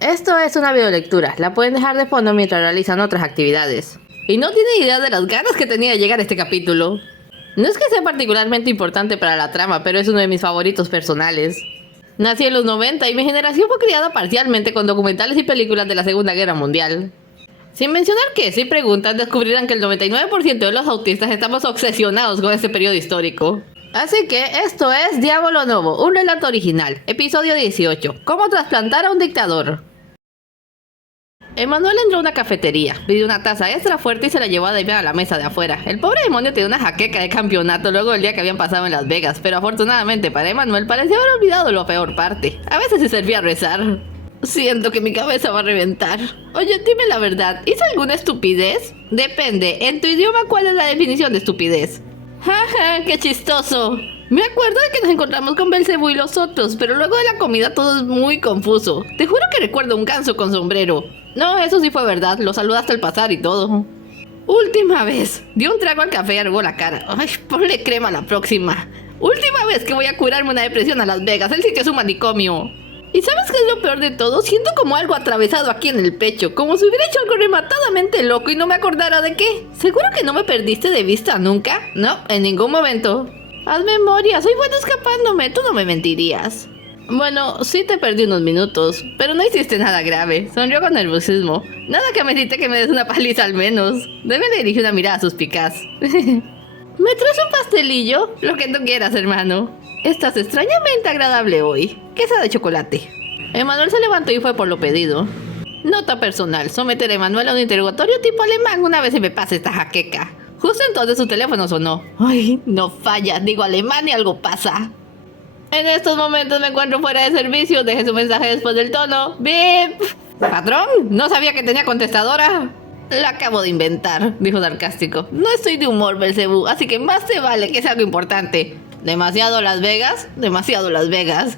Esto es una videolectura, la pueden dejar de fondo mientras realizan otras actividades. Y no tienen idea de las ganas que tenía de llegar a este capítulo. No es que sea particularmente importante para la trama, pero es uno de mis favoritos personales. Nací en los 90 y mi generación fue criada parcialmente con documentales y películas de la Segunda Guerra Mundial. Sin mencionar que, si preguntan, descubrirán que el 99% de los autistas estamos obsesionados con este periodo histórico. Así que esto es Diavolo Novo, un relato original, episodio 18, ¿Cómo trasplantar a un dictador? Emanuel entró a una cafetería, pidió una taza extra fuerte y se la llevó a Damian a la mesa de afuera. El pobre demonio tenía una jaqueca de campeonato luego del día que habían pasado en Las Vegas, pero afortunadamente para Emanuel parecía haber olvidado la peor parte. A veces se servía a rezar. Siento que mi cabeza va a reventar. Oye, dime la verdad, ¿hice alguna estupidez? Depende, en tu idioma, ¿cuál es la definición de estupidez? Jaja, qué chistoso. Me acuerdo de que nos encontramos con Belcebú y los otros, pero luego de la comida todo es muy confuso. Te juro que recuerdo un ganso con sombrero. No, eso sí fue verdad, lo saludaste al pasar y todo. Última vez. Dio un trago al café y arrugó la cara. Ay, ponle crema la próxima. Última vez que voy a curarme una depresión a Las Vegas, el sitio es un manicomio. ¿Y sabes qué es lo peor de todo? Siento como algo atravesado aquí en el pecho, como si hubiera hecho algo rematadamente loco y no me acordara de qué. ¿Seguro que no me perdiste de vista nunca? No, en ningún momento. Haz memoria, soy bueno escapándome, tú no me mentirías. Bueno, sí te perdí unos minutos, pero no hiciste nada grave. Sonrió con nerviosismo. Nada que amerite que me des una paliza al menos. Debe le dirigir una mirada suspicaz. ¿Me traes un pastelillo? Lo que tú quieras, hermano. Estás extrañamente agradable hoy. ¿Qué sea de chocolate? Emanuel se levantó y fue por lo pedido. Nota personal, someter a Emanuel a un interrogatorio tipo alemán una vez se me pase esta jaqueca. Justo entonces su teléfono sonó. Ay, no falla, digo alemán y algo pasa. En estos momentos me encuentro fuera de servicio, deje su mensaje después del tono. ¡Bip! ¿Patrón? No sabía que tenía contestadora. La acabo de inventar, dijo sarcástico. No estoy de humor, Belcebú, así que más te vale que sea algo importante. ¿Demasiado Las Vegas? Demasiado Las Vegas.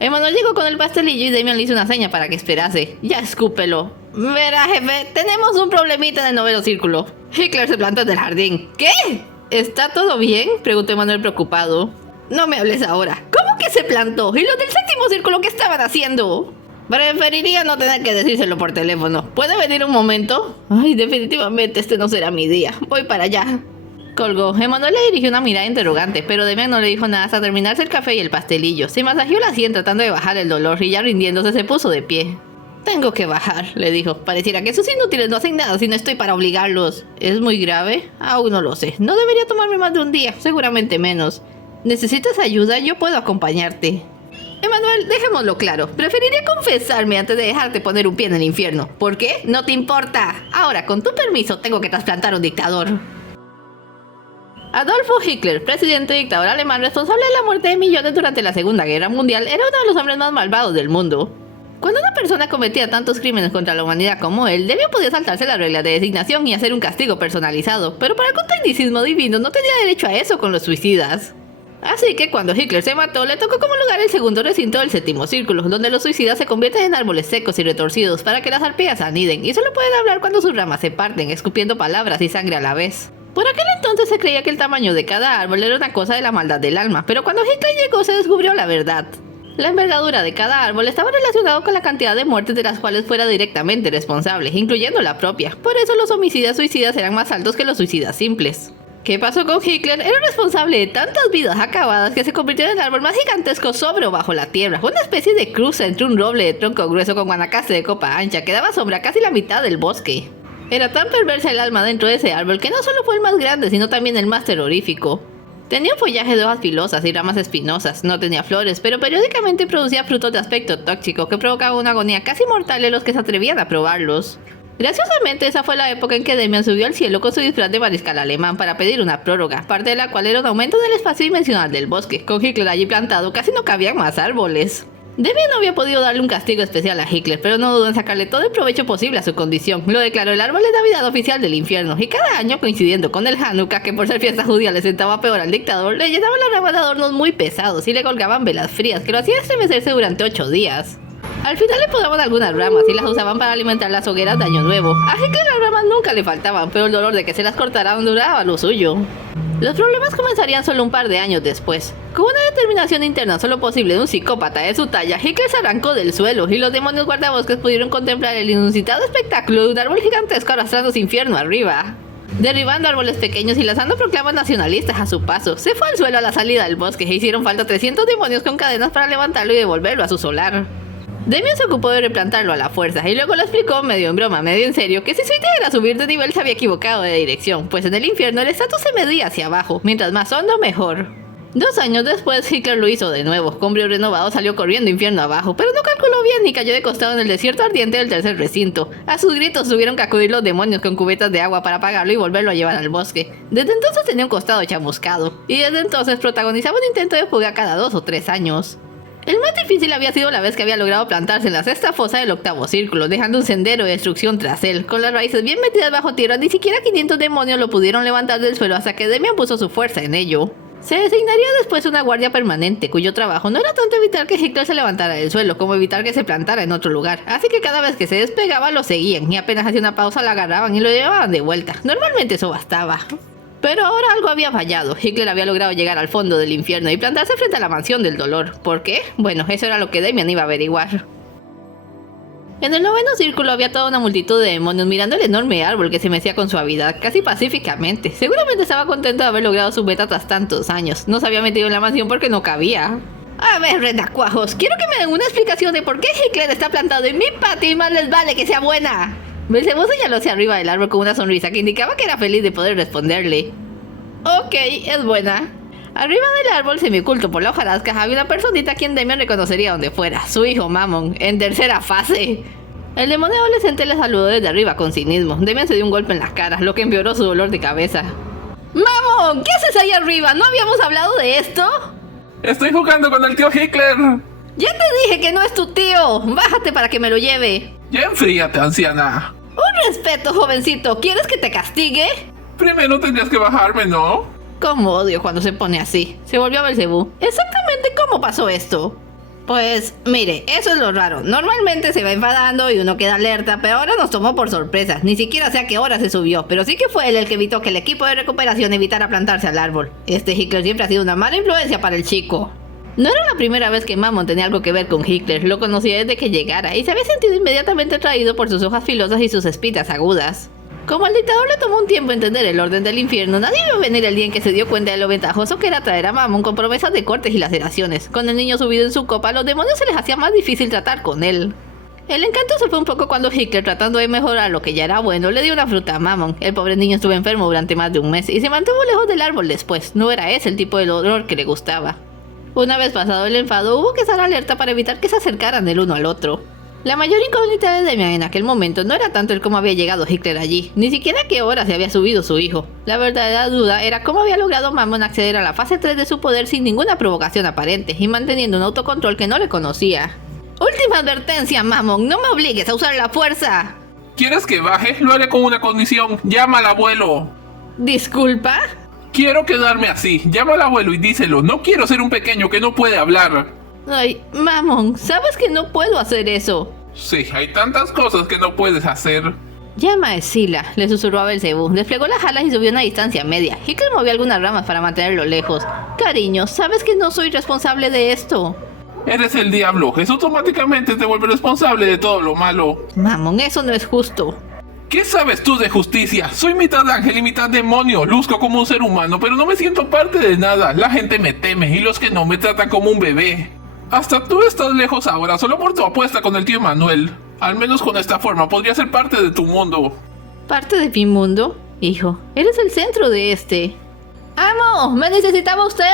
Emanuel llegó con el pastelillo y Damian le hizo una seña para que esperase. Ya escúpelo. Verá, jefe, tenemos un problemita en el noveno círculo. Hitler se plantó en el jardín. ¿Qué? ¿Está todo bien? Preguntó Emanuel preocupado. No me hables ahora. ¿Cómo que se plantó? ¿Y los del séptimo círculo qué estaban haciendo? Preferiría no tener que decírselo por teléfono. ¿Puede venir un momento? Ay, definitivamente este no será mi día. Voy para allá. Colgó. Emanuel le dirigió una mirada interrogante, pero Damian no le dijo nada hasta terminarse el café y el pastelillo. Se masajeó la sien tratando de bajar el dolor y ya rindiéndose se puso de pie. Tengo que bajar, le dijo. Pareciera que esos inútiles no hacen nada si no estoy para obligarlos. ¿Es muy grave? Aún no lo sé. No debería tomarme más de un día, seguramente menos. ¿Necesitas ayuda? Yo puedo acompañarte. Emanuel, dejémoslo claro. Preferiría confesarme antes de dejarte poner un pie en el infierno. ¿Por qué? No te importa. Ahora, con tu permiso, tengo que trasplantar a un dictador. Adolfo Hitler, presidente y dictador alemán responsable de la muerte de millones durante la Segunda Guerra Mundial, era uno de los hombres más malvados del mundo. Cuando una persona cometía tantos crímenes contra la humanidad como él, Damian podía saltarse la regla de designación y hacer un castigo personalizado, pero para algún tecnicismo divino no tenía derecho a eso con los suicidas. Así que cuando Hitler se mató, le tocó como lugar el segundo recinto del séptimo círculo, donde los suicidas se convierten en árboles secos y retorcidos para que las arpías aniden, y solo pueden hablar cuando sus ramas se parten, escupiendo palabras y sangre a la vez. Por aquel entonces se creía que el tamaño de cada árbol era una cosa de la maldad del alma, pero cuando Hitler llegó se descubrió la verdad. La envergadura de cada árbol estaba relacionado con la cantidad de muertes de las cuales fuera directamente responsable, incluyendo la propia. Por eso los homicidas suicidas eran más altos que los suicidas simples. ¿Qué pasó con Hitler? Era responsable de tantas vidas acabadas que se convirtió en el árbol más gigantesco sobre o bajo la tierra, una especie de cruz entre un roble de tronco grueso con guanacaste de copa ancha que daba sombra a casi la mitad del bosque. Era tan perversa el alma dentro de ese árbol que no solo fue el más grande, sino también el más terrorífico. Tenía un follaje de hojas filosas y ramas espinosas, no tenía flores, pero periódicamente producía frutos de aspecto tóxico que provocaban una agonía casi mortal en los que se atrevían a probarlos. Graciosamente, esa fue la época en que Damian subió al cielo con su disfraz de mariscal alemán para pedir una prórroga, parte de la cual era un aumento del espacio dimensional del bosque. Con Hitler allí plantado, casi no cabían más árboles. Damian no había podido darle un castigo especial a Hitler, pero no dudó en sacarle todo el provecho posible a su condición. Lo declaró el árbol de Navidad oficial del infierno, y cada año, coincidiendo con el Hanukkah, que por ser fiesta judía le sentaba peor al dictador, le llenaban la rama de adornos muy pesados y le colgaban velas frías que lo hacían estremecerse durante 8 días. Al final le podaban algunas ramas y las usaban para alimentar las hogueras de Año Nuevo. A Hitler las ramas nunca le faltaban, pero el dolor de que se las cortaran duraba lo suyo. Los problemas comenzarían solo un par de años después. Con una determinación interna solo posible de un psicópata de su talla, Hitler se arrancó del suelo y los demonios guardabosques pudieron contemplar el inusitado espectáculo de un árbol gigantesco arrastrando su infierno arriba. Derribando árboles pequeños y lanzando proclamas nacionalistas a su paso, se fue al suelo a la salida del bosque e hicieron falta 300 demonios con cadenas para levantarlo y devolverlo a su solar. Demian se ocupó de replantarlo a la fuerza y luego le explicó medio en broma, medio en serio, que si su idea era subir de nivel se había equivocado de dirección, pues en el infierno el estatus se medía hacia abajo, mientras más hondo mejor. 2 años después Hitler lo hizo de nuevo, con brío renovado salió corriendo infierno abajo, pero no calculó bien y cayó de costado en el desierto ardiente del tercer recinto. A sus gritos tuvieron que acudir los demonios con cubetas de agua para apagarlo y volverlo a llevar al bosque. Desde entonces tenía un costado chamuscado, y desde entonces protagonizaba un intento de fuga cada 2 o 3 años. El más difícil había sido la vez que había logrado plantarse en la sexta fosa del octavo círculo, dejando un sendero de destrucción tras él. Con las raíces bien metidas bajo tierra, ni siquiera 500 demonios lo pudieron levantar del suelo hasta que Demian puso su fuerza en ello. Se designaría después una guardia permanente, cuyo trabajo no era tanto evitar que Hitler se levantara del suelo, como evitar que se plantara en otro lugar. Así que cada vez que se despegaba lo seguían, y apenas hacía una pausa lo agarraban y lo llevaban de vuelta. Normalmente eso bastaba. Pero ahora algo había fallado. Hitler había logrado llegar al fondo del infierno y plantarse frente a la mansión del dolor. ¿Por qué? Bueno, eso era lo que Demian iba a averiguar. En el noveno círculo había toda una multitud de demonios mirando el enorme árbol que se mecía con suavidad, casi pacíficamente. Seguramente estaba contento de haber logrado su meta tras tantos años. No se había metido en la mansión porque no cabía. A ver, renacuajos, quiero que me den una explicación de por qué Hitler está plantado en mi patio y más les vale que sea buena. Belcebú señaló hacia arriba del árbol con una sonrisa que indicaba que era feliz de poder responderle. Ok, es buena. Arriba del árbol, semioculto por la hojarasca, había una personita a quien Demian reconocería donde fuera, su hijo Mammon, en tercera fase. El demonio adolescente le saludó desde arriba con cinismo. Demian se dio un golpe en la cara, lo que empeoró su dolor de cabeza. ¡Mammon! ¿Qué haces ahí arriba? ¿No habíamos hablado de esto? Estoy jugando con el tío Hitler. Ya te dije que no es tu tío. Bájate para que me lo lleve. Ya enfríate, anciana. Un respeto, jovencito. ¿Quieres que te castigue? Primero tendrías que bajarme, ¿no? Cómo odio cuando se pone así. Se volvió a Belcebú. ¿Exactamente cómo pasó esto? Pues, mire, eso es lo raro. Normalmente se va enfadando y uno queda alerta, pero ahora nos tomó por sorpresa. Ni siquiera sé a qué hora se subió, pero sí que fue él el que evitó que el equipo de recuperación evitara plantarse al árbol. Este Hitler siempre ha sido una mala influencia para el chico. No era la primera vez que Mammon tenía algo que ver con Hitler, lo conocía desde que llegara y se había sentido inmediatamente atraído por sus hojas filosas y sus espitas agudas. Como al dictador le tomó un tiempo entender el orden del infierno, nadie vio venir el día en que se dio cuenta de lo ventajoso que era traer a Mammon con promesas de cortes y laceraciones. Con el niño subido en su copa, a los demonios se les hacía más difícil tratar con él. El encanto se fue un poco cuando Hitler, tratando de mejorar lo que ya era bueno, le dio una fruta a Mammon. El pobre niño estuvo enfermo durante más de un mes y se mantuvo lejos del árbol después. No era ese el tipo de dolor que le gustaba. Una vez pasado el enfado, hubo que estar alerta para evitar que se acercaran el uno al otro. La mayor incógnita de Demian en aquel momento no era tanto el cómo había llegado Hitler allí, ni siquiera a qué hora se había subido su hijo. La verdadera duda era cómo había logrado Mammon acceder a la fase 3 de su poder sin ninguna provocación aparente y manteniendo un autocontrol que no le conocía. Última advertencia, Mammon, no me obligues a usar la fuerza. ¿Quieres que baje? Lo haré con una condición. Llama al abuelo. ¿Disculpa? Quiero quedarme así. Llama al abuelo y díselo. No quiero ser un pequeño que no puede hablar. Ay, Mammon, sabes que no puedo hacer eso. Sí, hay tantas cosas que no puedes hacer. Llama a Escila, le susurró a Belcebú. Desplegó las alas y subió a una distancia media. Hitler movió algunas ramas para mantenerlo lejos. Cariño, sabes que no soy responsable de esto. Eres el diablo. Eso automáticamente te vuelve responsable de todo lo malo. Mammon, eso no es justo. ¿Qué sabes tú de justicia? Soy mitad ángel y mitad demonio. Luzco como un ser humano, pero no me siento parte de nada. La gente me teme y los que no me tratan como un bebé. Hasta tú estás lejos ahora, solo por tu apuesta con el tío Manuel. Al menos con esta forma podría ser parte de tu mundo. ¿Parte de mi mundo? Hijo, eres el centro de este. ¡Amo! ¿Me necesitaba usted?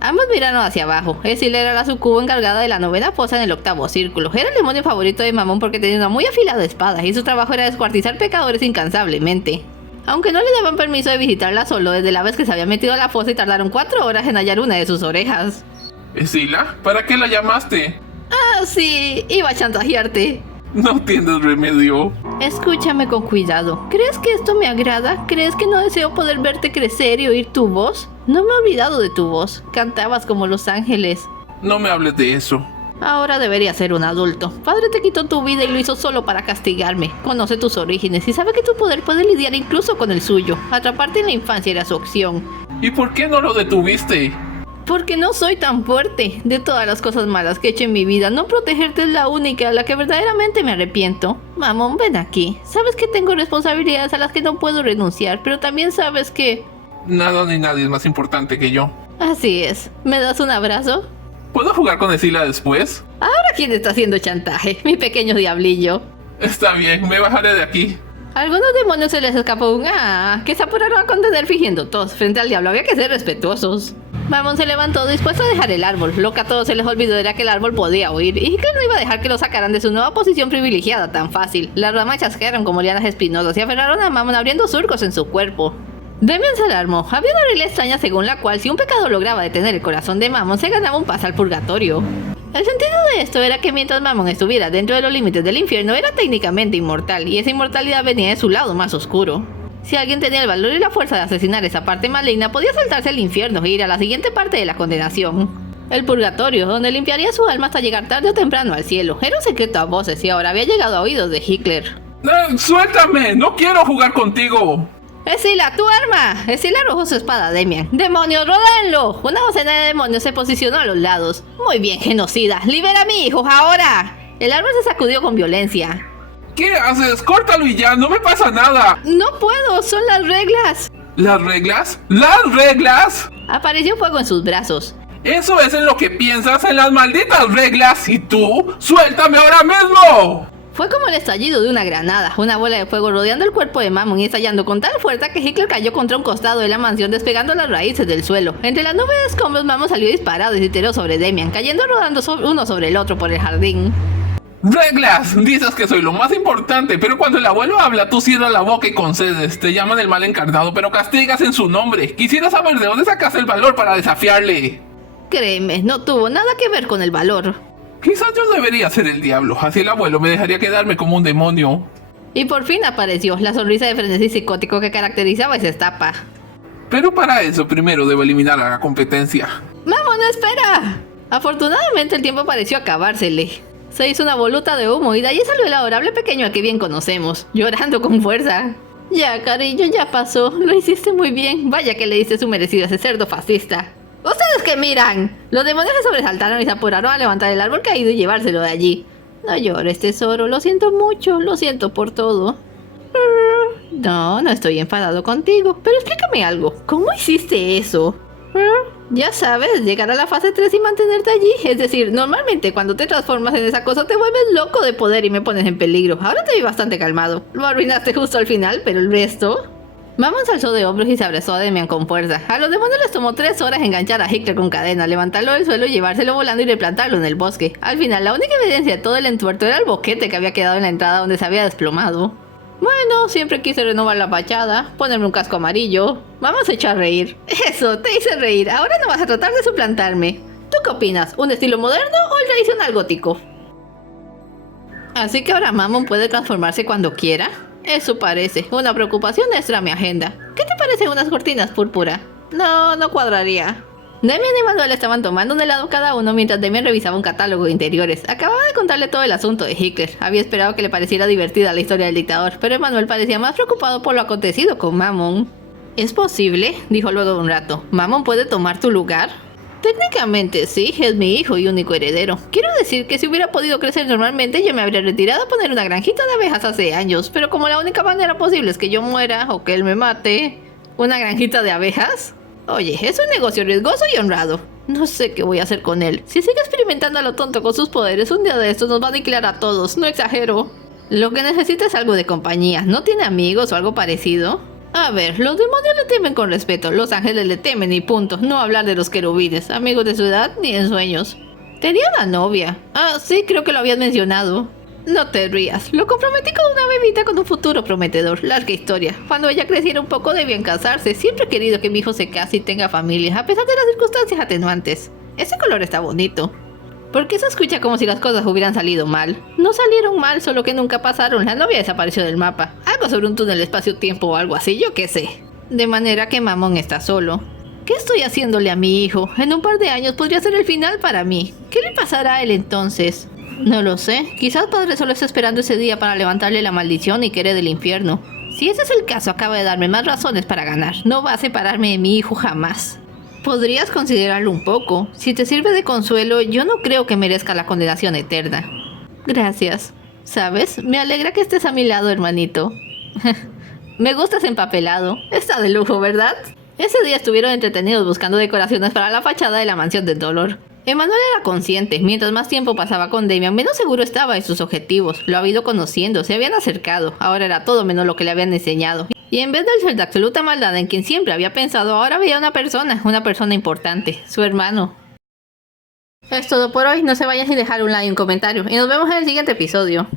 Ambos miraron hacia abajo. Escila era la sucubo encargada de la novena fosa en el octavo círculo. Era el demonio favorito de Mammon porque tenía una muy afilada espada y su trabajo era descuartizar pecadores incansablemente. Aunque no le daban permiso de visitarla solo desde la vez que se había metido a la fosa y tardaron 4 horas en hallar una de sus orejas. ¿Escila? ¿Para qué la llamaste? Ah, sí, iba a chantajearte. No tienes remedio. Escúchame con cuidado. ¿Crees que esto me agrada? ¿Crees que no deseo poder verte crecer y oír tu voz? No me he olvidado de tu voz. Cantabas como los ángeles. No me hables de eso. Ahora deberías ser un adulto. Padre te quitó tu vida y lo hizo solo para castigarme. Conoce tus orígenes y sabe que tu poder puede lidiar incluso con el suyo. Atraparte en la infancia era su opción. ¿Y por qué no lo detuviste? Porque no soy tan fuerte. De todas las cosas malas que he hecho en mi vida, no protegerte es la única a la que verdaderamente me arrepiento. Mamón, ven aquí. Sabes que tengo responsabilidades a las que no puedo renunciar, pero también sabes que... Nada ni nadie es más importante que yo. Así es. ¿Me das un abrazo? ¿Puedo jugar con Escila después? ¿Ahora quién está haciendo chantaje? Mi pequeño diablillo. Está bien, me bajaré de aquí. A algunos demonios se les escapó un que se apuraron a contener fingiendo tos. Frente al diablo había que ser respetuosos. Mammon se levantó dispuesto a dejar el árbol. Lo que a todos se les olvidó era que el árbol podía oír, y que no iba a dejar que lo sacaran de su nueva posición privilegiada tan fácil. Las ramas chasquearon como lianas espinosas y aferraron a Mammon abriendo surcos en su cuerpo. Demian se alarmó. Había una regla extraña según la cual si un pecado lograba detener el corazón de Mammon, se ganaba un pase al purgatorio. El sentido de esto era que mientras Mammon estuviera dentro de los límites del infierno, era técnicamente inmortal, y esa inmortalidad venía de su lado más oscuro. Si alguien tenía el valor y la fuerza de asesinar esa parte maligna, podía saltarse al infierno e ir a la siguiente parte de la condenación. El purgatorio, donde limpiaría su alma hasta llegar tarde o temprano al cielo. Era un secreto a voces y ahora había llegado a oídos de Hitler. ¡Suéltame! ¡No quiero jugar contigo! ¡Escila, tu arma! Escila arrojó su espada a Demian. ¡Demonios, rodéenlo! Una docena de demonios se posicionó a los lados. Muy bien, genocida. ¡Libera a mi hijo, ahora! El árbol se sacudió con violencia. ¿Qué haces? ¡Córtalo y ya! ¡No me pasa nada! No puedo, son las reglas. ¿Las reglas? ¡Las reglas! Apareció fuego en sus brazos. Eso es en lo que piensas, en las malditas reglas. ¿Y tú? ¡Suéltame ahora mismo! Fue como el estallido de una granada, una bola de fuego rodeando el cuerpo de Mammon y estallando con tal fuerza que Hitler cayó contra un costado de la mansión despegando las raíces del suelo. Entre las nubes de escombros, Mammon salió disparado y se tiró sobre Demian, cayendo rodando uno sobre el otro por el jardín. ¡Reglas! Dices que soy lo más importante, pero cuando el abuelo habla, tú cierras la boca y concedes. Te llaman el mal encarnado, pero castigas en su nombre. Quisiera saber de dónde sacaste el valor para desafiarle. Créeme, no tuvo nada que ver con el valor. Quizás yo debería ser el diablo, así el abuelo me dejaría quedarme como un demonio. Y por fin apareció la sonrisa de frenesí psicótico que caracterizaba esa etapa. Pero para eso primero debo eliminar a la competencia. ¡Mammon, espera! Afortunadamente el tiempo pareció acabársele. Se hizo una voluta de humo y de allí salió el adorable pequeño al que bien conocemos, llorando con fuerza. Ya, cariño, ya pasó. Lo hiciste muy bien. Vaya que le diste su merecido a ese cerdo fascista. ¡Ustedes que miran! Los demonios se sobresaltaron y se apuraron a levantar el árbol caído y llevárselo de allí. No llores, tesoro. Lo siento mucho. Lo siento por todo. No estoy enfadado contigo. Pero explícame algo. ¿Cómo hiciste eso? Ya sabes, llegar a la fase 3 y mantenerte allí. Es decir, normalmente cuando te transformas en esa cosa te vuelves loco de poder y me pones en peligro. Ahora te vi bastante calmado. Lo arruinaste justo al final, pero el resto... Mammon se alzó de hombros y se abrazó a Demian con fuerza. A los demonios les tomó 3 horas enganchar a Hitler con cadena, levantarlo del suelo y llevárselo volando y replantarlo en el bosque. Al final, la única evidencia de todo el entuerto era el boquete que había quedado en la entrada donde se había desplomado. Bueno, siempre quise renovar la fachada, ponerme un casco amarillo. Mammon se echó a reír. Eso, te hice reír. Ahora no vas a tratar de suplantarme. ¿Tú qué opinas? ¿Un estilo moderno o el tradicional gótico? Así que ahora Mammon puede transformarse cuando quiera. Eso parece. Una preocupación extra a mi agenda. ¿Qué te parecen unas cortinas púrpura? No cuadraría. Demian y Manuel estaban tomando un helado cada uno mientras Demian revisaba un catálogo de interiores. Acababa de contarle todo el asunto de Hitler. Había esperado que le pareciera divertida la historia del dictador, pero Manuel parecía más preocupado por lo acontecido con Mammon. ¿Es posible?, dijo luego de un rato. ¿Mammon puede tomar tu lugar? Técnicamente sí, es mi hijo y único heredero. Quiero decir que si hubiera podido crecer normalmente yo me habría retirado a poner una granjita de abejas hace años, pero como la única manera posible es que yo muera o que él me mate... ¿Una granjita de abejas? Oye, es un negocio riesgoso y honrado. No sé qué voy a hacer con él. Si sigue experimentando a lo tonto con sus poderes, un día de estos nos va a aniquilar a todos, no exagero. Lo que necesita es algo de compañía. ¿No tiene amigos o algo parecido? A ver, los demonios le temen con respeto, los ángeles le temen y punto. No hablar de los querubines, amigos de su edad ni en sueños. Tenía una novia. Ah, sí, creo que lo habías mencionado. No te rías, lo comprometí con una bebita con un futuro prometedor. Larga historia. Cuando ella creciera un poco debían casarse. Siempre he querido que mi hijo se case y tenga familia, a pesar de las circunstancias atenuantes. Ese color está bonito. ¿Por qué se escucha como si las cosas hubieran salido mal? No salieron mal, solo que nunca pasaron. La novia desapareció del mapa. Algo sobre un túnel espacio-tiempo o algo así, yo qué sé. De manera que Mammon está solo. ¿Qué estoy haciéndole a mi hijo? En un par de años podría ser el final para mí. ¿Qué le pasará a él entonces? No lo sé. Quizás padre solo está esperando ese día para levantarle la maldición y que herede del infierno. Si ese es el caso, acaba de darme más razones para ganar. No va a separarme de mi hijo jamás. Podrías considerarlo un poco. Si te sirve de consuelo, yo no creo que merezca la condenación eterna. Gracias. ¿Sabes? Me alegra que estés a mi lado, hermanito. Me gusta ese empapelado. Está de lujo, ¿verdad? Ese día estuvieron entretenidos buscando decoraciones para la fachada de la mansión del dolor. Emmanuel era consciente. Mientras más tiempo pasaba con Damian, menos seguro estaba de sus objetivos. Lo había ido conociendo, se habían acercado. Ahora era todo menos lo que le habían enseñado. Y en vez del ser de absoluta maldad en quien siempre había pensado, ahora veía una persona importante, su hermano. Es todo por hoy. No se vayan sin dejar un like y un comentario. Y nos vemos en el siguiente episodio.